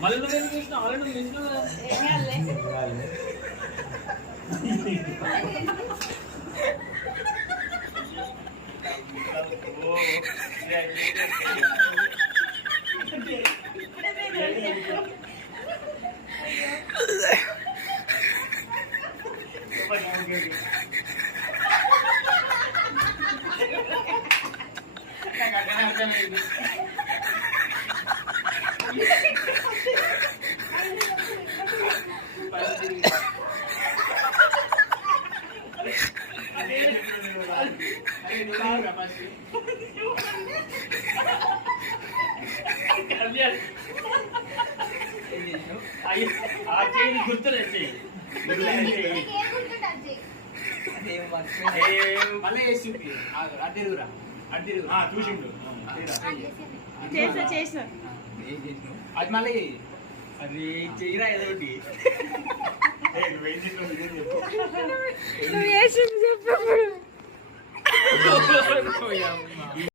మళ్ళీ నువ్వు ఎందుకు చూసినావు? ఆల్రెడీ నువ్వు చూసినావు కదా. గుర్తులేదు మళ్ళీ చూపి అడ్డిరుగురా చూసిండు చేసిన అది మళ్ళీ అది చెయ్యరా ఏదో నువ్వు చేసింది చెప్పు.